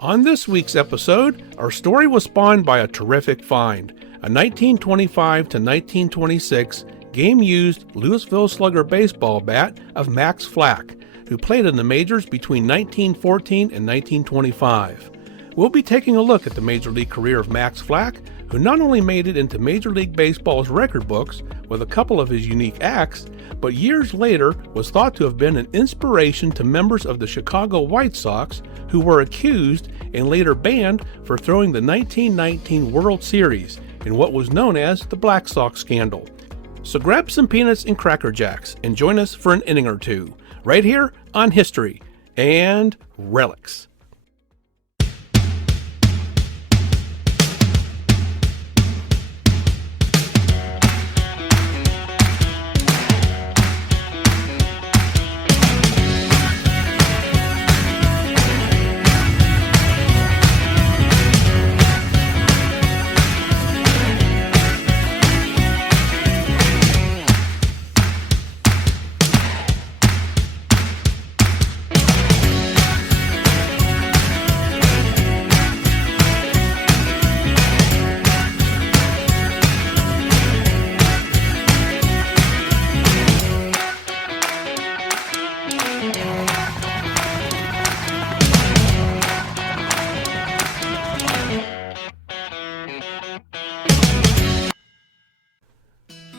On this week's episode, our story was spawned by a terrific find, a 1925 to 1926 game-used Louisville Slugger baseball bat of Max Flack, who played in the majors between 1914 and 1925. We'll be taking a look at the major league career of Max Flack, who not only made it into Major League Baseball's record books with a couple of his unique acts, but years later was thought to have been an inspiration to members of the Chicago White Sox who were accused and later banned for throwing the 1919 World Series in what was known as the Black Sox Scandal. So grab some peanuts and Cracker Jacks and join us for an inning or two, right here on History and Relics.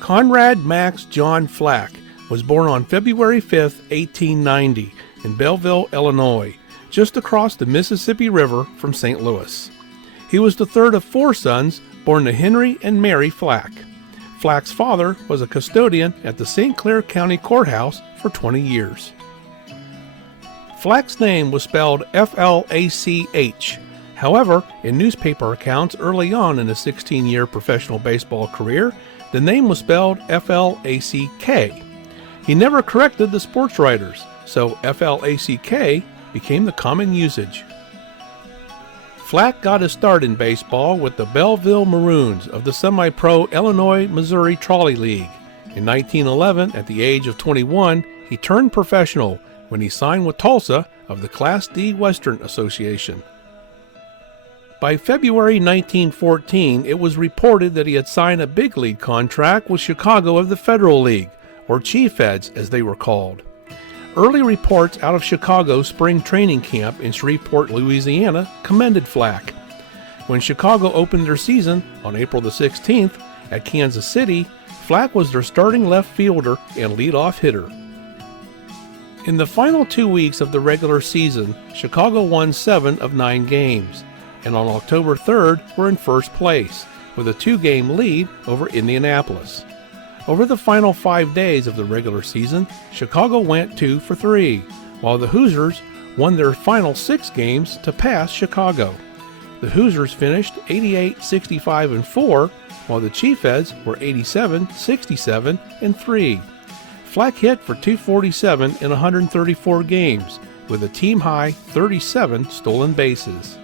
Conrad Max John Flack was born on February 5, 1890 in Belleville, Illinois, just across the Mississippi River from St. Louis. He was the third of four sons born to Henry and Mary Flack. Flack's father was a custodian at the St. Clair County Courthouse for 20 years. Flack's name was spelled F-L-A-C-H. However, in newspaper accounts early on in his 16-year professional baseball career, the name was spelled F-L-A-C-K. He never corrected the sports writers, so F-L-A-C-K became the common usage. Flack got his start in baseball with the Belleville Maroons of the semi-pro Illinois-Missouri Trolley League. In 1911, at the age of 21, he turned professional when he signed with Tulsa of the Class D Western Association. By February 1914, it was reported that he had signed a big league contract with Chicago of the Federal League, or Chief-Eds as they were called. Early reports out of Chicago's spring training camp in Shreveport, Louisiana, commended Flack. When Chicago opened their season on April the 16th at Kansas City, Flack was their starting left fielder and leadoff hitter. In the final 2 weeks of the regular season, Chicago won 7 of 9 games, and on October 3rd were in first place, with a 2-game lead over Indianapolis. Over the final 5 days of the regular season, Chicago went 2 for 3, while the Hoosiers won their final 6 games to pass Chicago. The Hoosiers finished 88-65-4, while the Chief-Eds were 87-67-3. Flack hit for 247 in 134 games, with a team-high 37 stolen bases.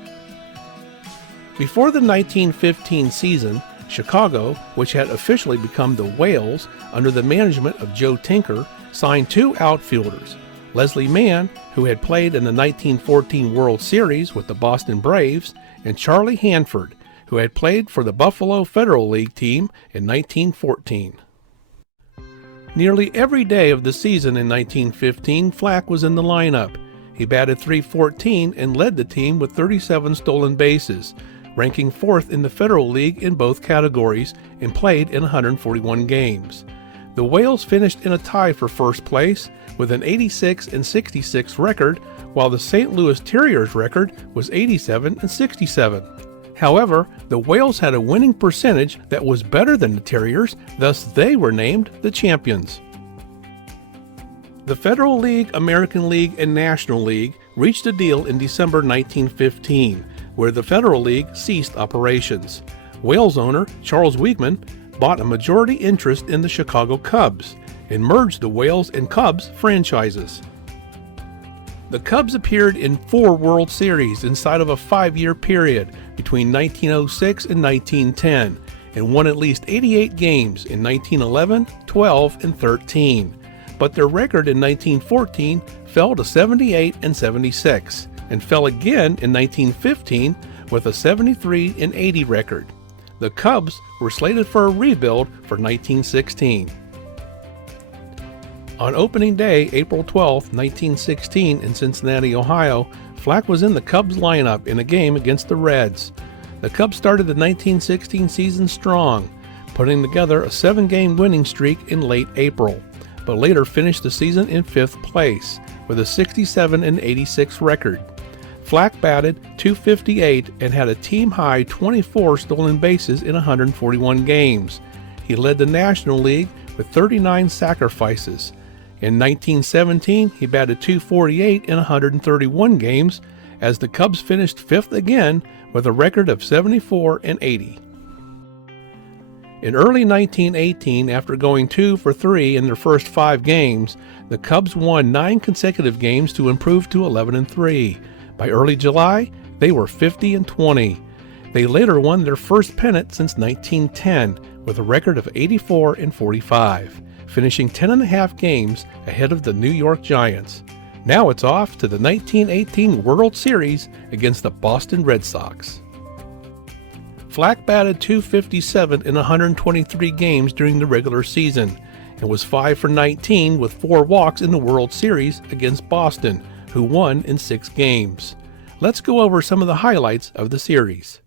Before the 1915 season, Chicago, which had officially become the Whales under the management of Joe Tinker, signed 2 outfielders, Leslie Mann, who had played in the 1914 World Series with the Boston Braves, and Charlie Hanford, who had played for the Buffalo Federal League team in 1914. Nearly every day of the season in 1915, Flack was in the lineup. He batted .314 and led the team with 37 stolen bases, ranking 4th in the Federal League in both categories, and played in 141 games. The Whales finished in a tie for first place with an 86-66 record, while the St. Louis Terriers record was 87-67. However, the Whales had a winning percentage that was better than the Terriers, thus they were named the champions. The Federal League, American League, and National League reached a deal in December 1915, where the Federal League ceased operations. Whales owner Charles Wiegman bought a majority interest in the Chicago Cubs and merged the Whales and Cubs franchises. The Cubs appeared in 4 World Series inside of a 5-year period between 1906 and 1910 and won at least 88 games in 1911, 12, and 13. But their record in 1914 fell to 78 and 76. and fell again in 1915 with a 73-80 record. The Cubs were slated for a rebuild for 1916. On opening day, April 12, 1916, in Cincinnati, Ohio, Flack was in the Cubs lineup in a game against the Reds. The Cubs started the 1916 season strong, putting together a 7-game winning streak in late April, but later finished the season in 5th place with a 67-86 record. Flack batted .258 and had a team-high 24 stolen bases in 141 games. He led the National League with 39 sacrifices. In 1917, he batted .248 in 131 games as the Cubs finished 5th again with a record of 74-80. In early 1918, after going 2 for 3 in their first 5 games, the Cubs won 9 consecutive games to improve to 11-3. By early July, they were 50-20. They later won their first pennant since 1910 with a record of 84-45, finishing 10.5 games ahead of the New York Giants. Now it's off to the 1918 World Series against the Boston Red Sox. Flack batted .257 in 123 games during the regular season and was 5 for 19 with 4 walks in the World Series against Boston, who won in 6 games. Let's go over some of the highlights of the series.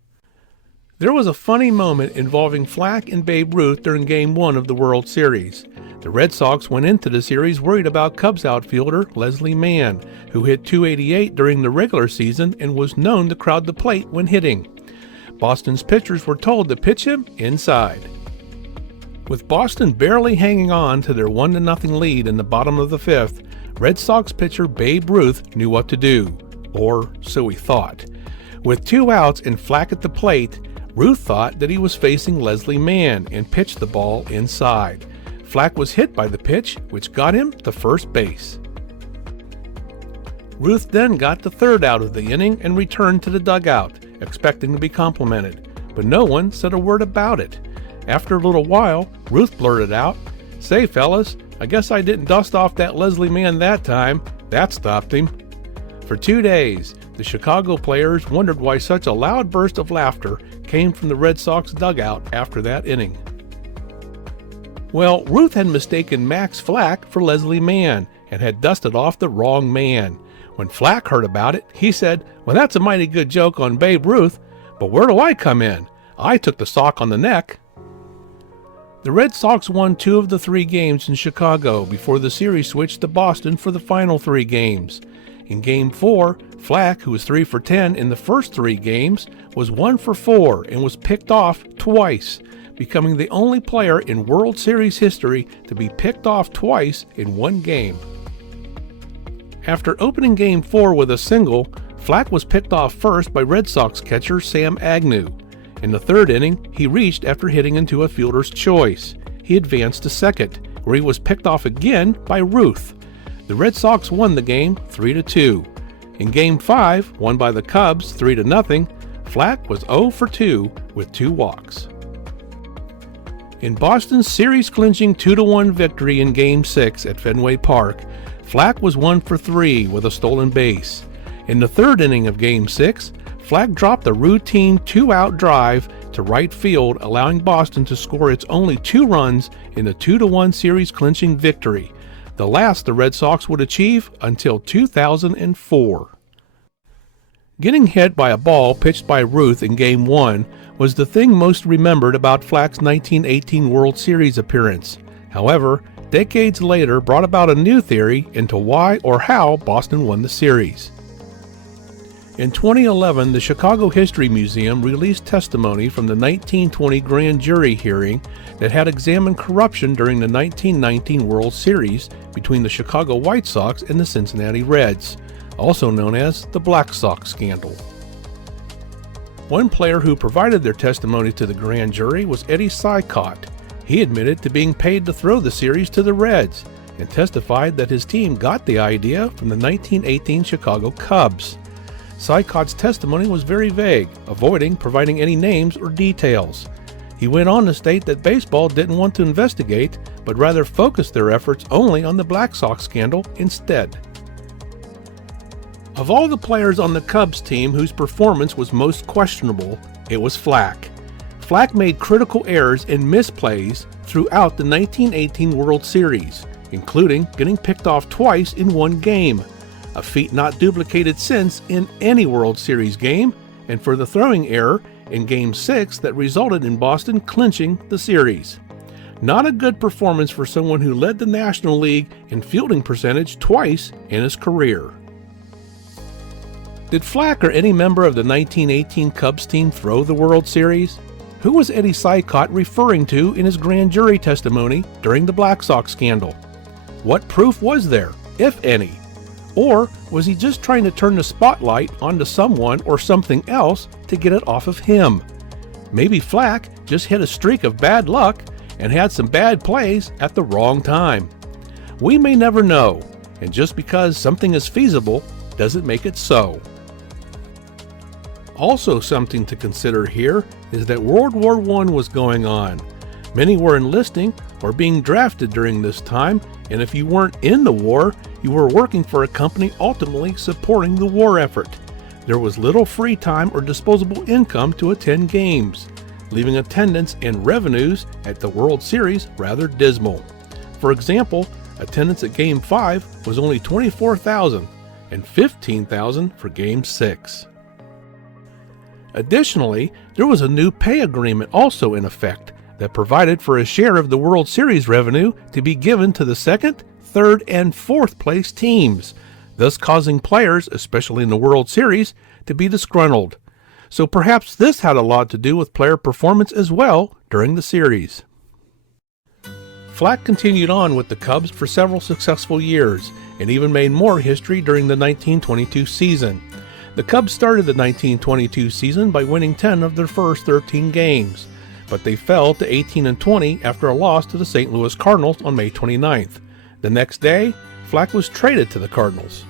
There was a funny moment involving Flack and Babe Ruth during Game 1 of the World Series. The Red Sox went into the series worried about Cubs outfielder Leslie Mann, who hit .288 during the regular season and was known to crowd the plate when hitting. Boston's pitchers were told to pitch him inside. With Boston barely hanging on to their 1-0 lead in the bottom of the 5th, Red Sox pitcher Babe Ruth knew what to do, or so he thought. With 2 outs and Flack at the plate, Ruth thought that he was facing Leslie Mann and pitched the ball inside. Flack was hit by the pitch, which got him to first base. Ruth then got the 3rd out of the inning and returned to the dugout, expecting to be complimented, but no one said a word about it. After a little while, Ruth blurted out, "Say fellas, I guess I didn't dust off that Leslie Mann that time. That stopped him." For 2 days, the Chicago players wondered why such a loud burst of laughter came from the Red Sox dugout after that inning. Well, Ruth had mistaken Max Flack for Leslie Mann and had dusted off the wrong man. When Flack heard about it, he said, "Well, that's a mighty good joke on Babe Ruth, but where do I come in? I took the sock on the neck." The Red Sox won 2 of the 3 games in Chicago before the series switched to Boston for the final 3 games. In Game 4, Flack, who was 3 for 10 in the first 3 games, was 1 for 4 and was picked off twice, becoming the only player in World Series history to be picked off twice in 1 game. After opening Game 4 with a single, Flack was picked off first by Red Sox catcher Sam Agnew. In the 3rd inning, he reached after hitting into a fielder's choice. He advanced to second, where he was picked off again by Ruth. The Red Sox won the game 3-2. In Game 5, won by the Cubs 3-0, Flack was 0 for 2 with 2 walks. In Boston's series-clinching 2-1 victory in Game 6 at Fenway Park, Flack was 1 for 3 with a stolen base. In the 3rd inning of Game 6, Flack dropped a routine 2-out drive to right field, allowing Boston to score its only 2 runs in the 2-1 series-clinching victory, the last the Red Sox would achieve until 2004. Getting hit by a ball pitched by Ruth in Game 1 was the thing most remembered about Flack's 1918 World Series appearance. However, decades later brought about a new theory into why or how Boston won the series. In 2011, the Chicago History Museum released testimony from the 1920 grand jury hearing that had examined corruption during the 1919 World Series between the Chicago White Sox and the Cincinnati Reds, also known as the Black Sox Scandal. One player who provided their testimony to the grand jury was Eddie Sicott. He admitted to being paid to throw the series to the Reds and testified that his team got the idea from the 1918 Chicago Cubs. Sycott's testimony was very vague, avoiding providing any names or details. He went on to state that baseball didn't want to investigate, but rather focused their efforts only on the Black Sox scandal instead. Of all the players on the Cubs team whose performance was most questionable, it was Flack. Flack made critical errors and misplays throughout the 1918 World Series, including getting picked off twice in one game, a feat not duplicated since in any World Series game, and for the throwing error in Game 6 that resulted in Boston clinching the series. Not a good performance for someone who led the National League in fielding percentage twice in his career. Did Flack or any member of the 1918 Cubs team throw the World Series? Who was Eddie Sykott referring to in his grand jury testimony during the Black Sox Scandal? What proof was there, if any? Or was he just trying to turn the spotlight onto someone or something else to get it off of him? Maybe Flack just hit a streak of bad luck and had some bad plays at the wrong time. We may never know, and just because something is feasible doesn't make it so. Also something to consider here is that World War I was going on. Many were enlisting or being drafted during this time, and if you weren't in the war, you were working for a company ultimately supporting the war effort. There was little free time or disposable income to attend games, leaving attendance and revenues at the World Series rather dismal. For example, attendance at Game 5 was only 24,000 and 15,000 for Game 6. Additionally, there was a new pay agreement also in effect that provided for a share of the World Series revenue to be given to the second, third, and fourth place teams, thus causing players, especially in the World Series, to be disgruntled. So perhaps this had a lot to do with player performance as well during the series. Flack continued on with the Cubs for several successful years and even made more history during the 1922 season. The Cubs started the 1922 season by winning 10 of their first 13 games, but they fell to 18-20 after a loss to the St. Louis Cardinals on May 29th. The next day, Flack was traded to the Cardinals.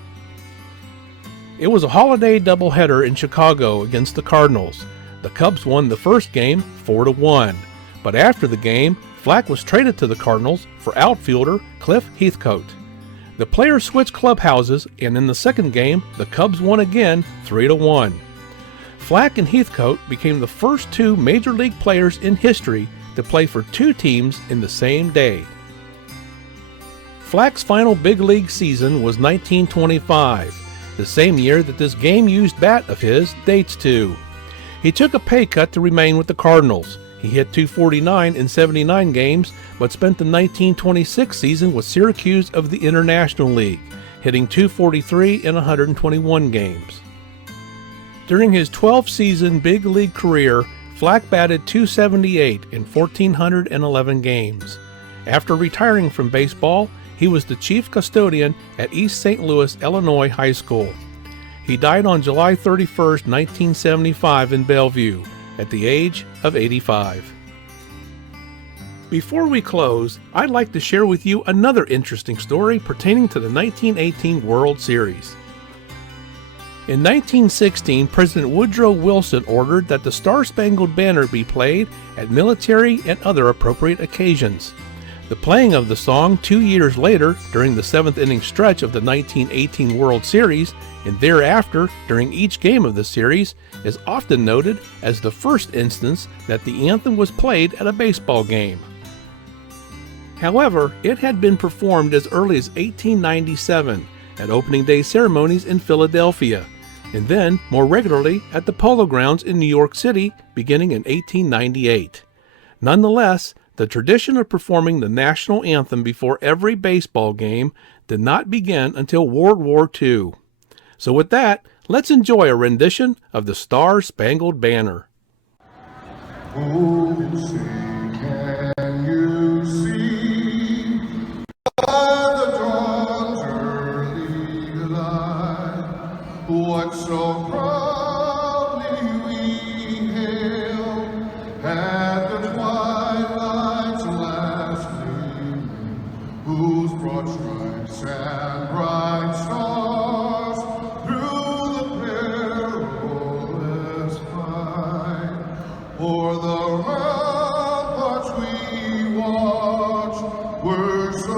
It was a holiday doubleheader in Chicago against the Cardinals. The Cubs won the first game 4-1, but after the game, Flack was traded to the Cardinals for outfielder Cliff Heathcote. The players switched clubhouses, and in the second game, the Cubs won again 3-1. Flack and Heathcote became the first two Major League players in history to play for two teams in the same day. Flack's final big league season was 1925, the same year that this game-used bat of his dates to. He took a pay cut to remain with the Cardinals. He hit .249 in 79 games, but spent the 1926 season with Syracuse of the International League, hitting .243 in 121 games. During his 12-season big league career, Flack batted .278 in 1,411 games. After retiring from baseball, he was the chief custodian at East St. Louis, Illinois High School. He died on July 31, 1975 in Bellevue, at the age of 85. Before we close, I'd like to share with you another interesting story pertaining to the 1918 World Series. In 1916, President Woodrow Wilson ordered that the Star-Spangled Banner be played at military and other appropriate occasions. The playing of the song 2 years later during the seventh-inning stretch of the 1918 World Series and thereafter during each game of the series is often noted as the first instance that the anthem was played at a baseball game. However, it had been performed as early as 1897 at opening day ceremonies in Philadelphia, and then more regularly at the Polo Grounds in New York City beginning in 1898. Nonetheless, the tradition of performing the national anthem before every baseball game did not begin until World War II. So with that, let's enjoy a rendition of the Star-Spangled Banner. Oh, say, can you see by the dawn's early light what so proudly we hailed at the twilight's last gleaming, whose broad stripes and bright stars through the perilous fight o'er the ramparts we watched were so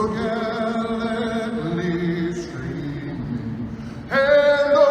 gallantly streaming, and the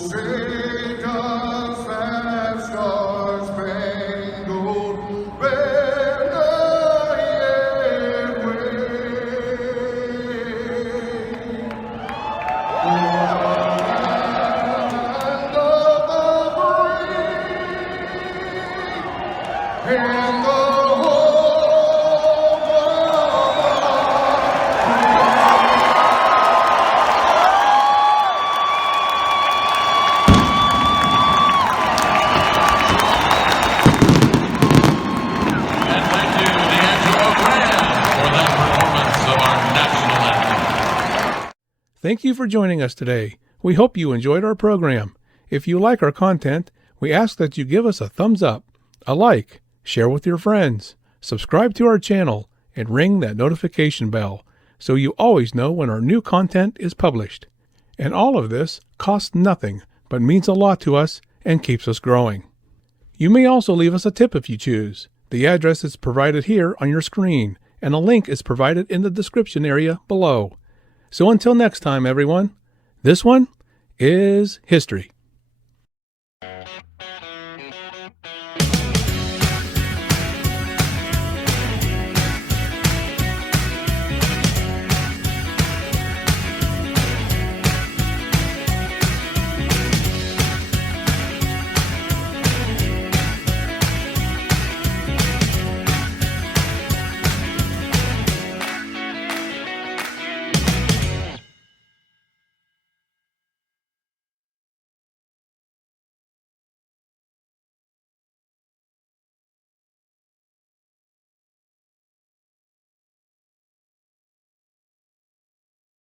say does that star-spangled banner yet wave? Land of the brave and the Thank you for joining us today. We hope you enjoyed our program. If you like our content, we ask that you give us a thumbs up, a like, share with your friends, subscribe to our channel, and ring that notification bell so you always know when our new content is published. And all of this costs nothing, but means a lot to us and keeps us growing. You may also leave us a tip if you choose. The address is provided here on your screen, and a link is provided in the description area below. So until next time, everyone, this one is history.